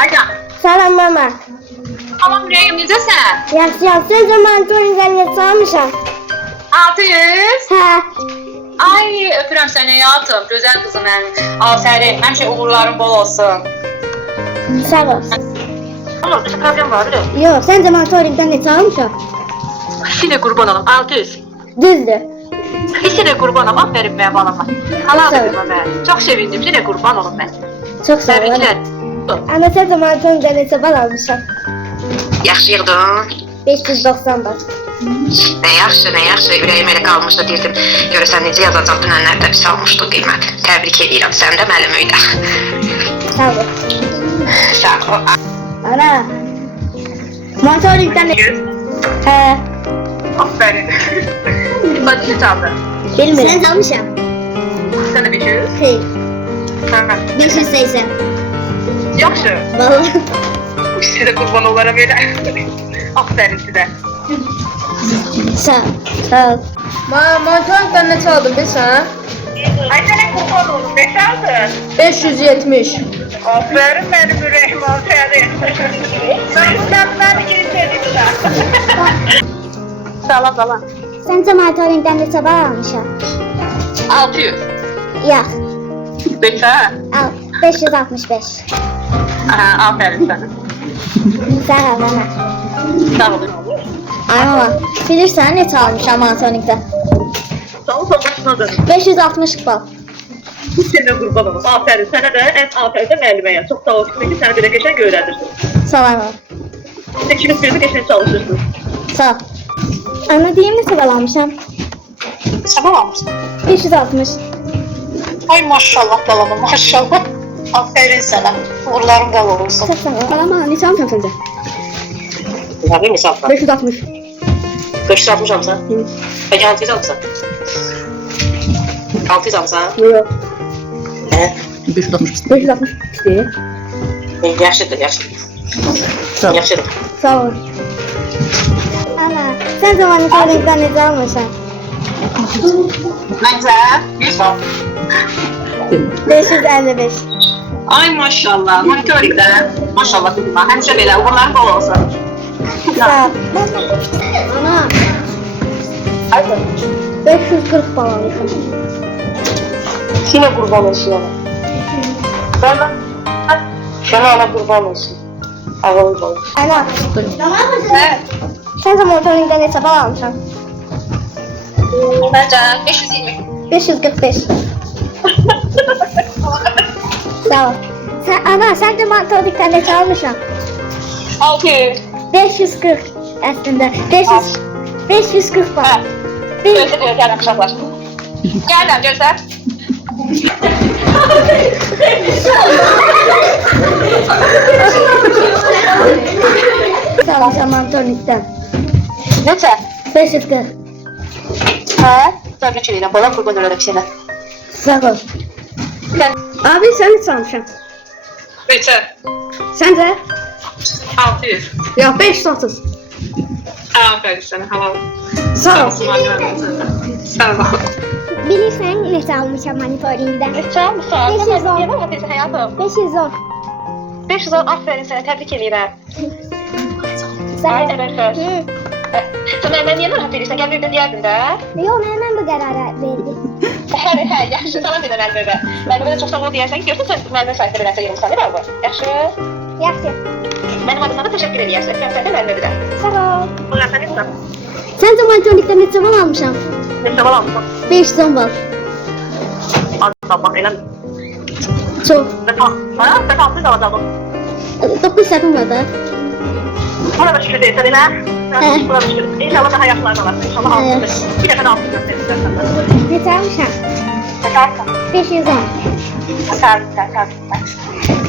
Alo. Salam mama. Tamam Reyim, necəsən? Yaxşıyam. Sən zaman toyundan ne çalmışam? 600. Hə. Ay, öpürəm səni həyatım, gözəl qızım mənim. Afərin, həmişə uğurların bol olsun. Sağ ol. Allah, bir problem var mı? Yox, sən zaman toyundan ne çalmışam? Sine qurban olum, 600. Düzdür. Sine qurban olum, aferin mənim balama. Allah vermə mən. Çox sevindim, sine qurban olum mən. Çox sağ ol. Təbriklər. Ana sən zaman toyundan ne bal almışam? Yaxşı yığdın. 590 bal. Nə yaxşı, nə yaxşı. Ürəyim elə qalmışdı, deyirdim. Görəsən necə yazacaq dünənlərdə bir salmışdı qiymət. Təbrik edirəm, sən də mənim öydə. Sağ ol. Sağ ol. Ana. Motorluktan ne? Hə. Aferin. Başı çaldı. Bilmirəm. Sən çalmışam. Sən də 500. Xeyr. Hə. 580. Yaxşı. Vallahi. Sizə qurban olaram elə. Aferin sizə. Sağ ol. Sağ ol. Monitoringdən nə çaldın bilsən? Ay sənə qurban olum, ne çaldın? 570. Aferin mənim ürəyim, aferin. Mən girişedim də. Salam, salam. Sən motorluktan ne bal almışam? 600. Yox. Beşə? Al. 565. Aha, aferin sənə. Sağ ol ana. Sağ olun. Ay mama. Bilirsən ne çalmışam motorluktan? Sağ ol, başındadır. 560 bal. Sənə qurban olum, aferin. Sənə də ən aferin də müəlliməyə. Çox sağ olsun ki, səni belə qəşəng öyrədirsin. Salam ol. İkiniz birlikdə qəşəng çalışırsınız. Sağ ol. Ana deyim ne bal almışam? Sabah almışsın. 560. Ay maşallah balama, maşallah. Aferin sənə. Uğurların bol olsun. Çok sağ ol. Alama ne çalmışam sence? Nə bir misal var? 560. 500 almışam sən? Peki 600 almışsan? 600 almışsan? Yok. Hə? 560 işte. Yaxşıdır, yaxşıdır. Yaxşıdır. Sağ ol. Ana sen zaman motorluktan ne çalmışam? Məncə 100 bal. 555. Ay maşallah, monitoringdə. Maşallah qızıma, həmişə belə uğurların bol olsun. Sağ ol. Ana. 540 bal almışam. Sine qurban olsun ana. Sənə ana qurban olsun. Ağıllı ol. Ana. Hə, Sen zaman motorluktan ne bal almışam? məncə 520. 545. Sağ ol. Sen de motorluktan ne çalmışam? 600. 540 aslında. 540 bal. Hə, gözlə, gələm uşaqlar. Gələm, gözlə. Sağ ol sen motorluktan. Neçə? 540. Hə, təbrik edirəm, bala qurban olaraq sənə. Sağ ol. Abi sen ne çalmışam? Neçə? Sence? 600. Ya 530. Aferin sənə, halal. Sağ ol. Sağ ol. Bilirsən ne çalmışam monitoringdən? Neçə? Müsaad. 510. Aferin həyatım. 510. 510, aferin sənə, təbrik edirəm. Sağ Ay, ol. əvvəl. Sən məndən niyə narahat edirsən? Gəl bir də deyərdin də. Yox, mən bu qərarı verdim. Hə, yaxşı, salam dedən əlbəttə. Müəllimə də çox sağ ol deyərsən, görsən sən müəllimə sayəsində beləsə yığılsan, nə var? Yaxşı. Yaxşı. Mənim adımdan da təşəkkür edirsən. Sən də müəllimə də. Sağ ol. Olar sən nəsən? Sən də monitoringdən neçə bal almışam? Neçə bal almışsan? 510 bal. Allah bax, elə. Çox. Ha, sən 600 alacaqdın. 9 səhvim var da. Buna da şükür deyirsən, elə? Hə. Buna da şükür. İnşallah daha yaxşılarını alarsın. İnşallah Hə. 600. Bir dəfə də 600 göstərirsən. Neçə almışam? Təşəkkür. 510. Təşəkkür.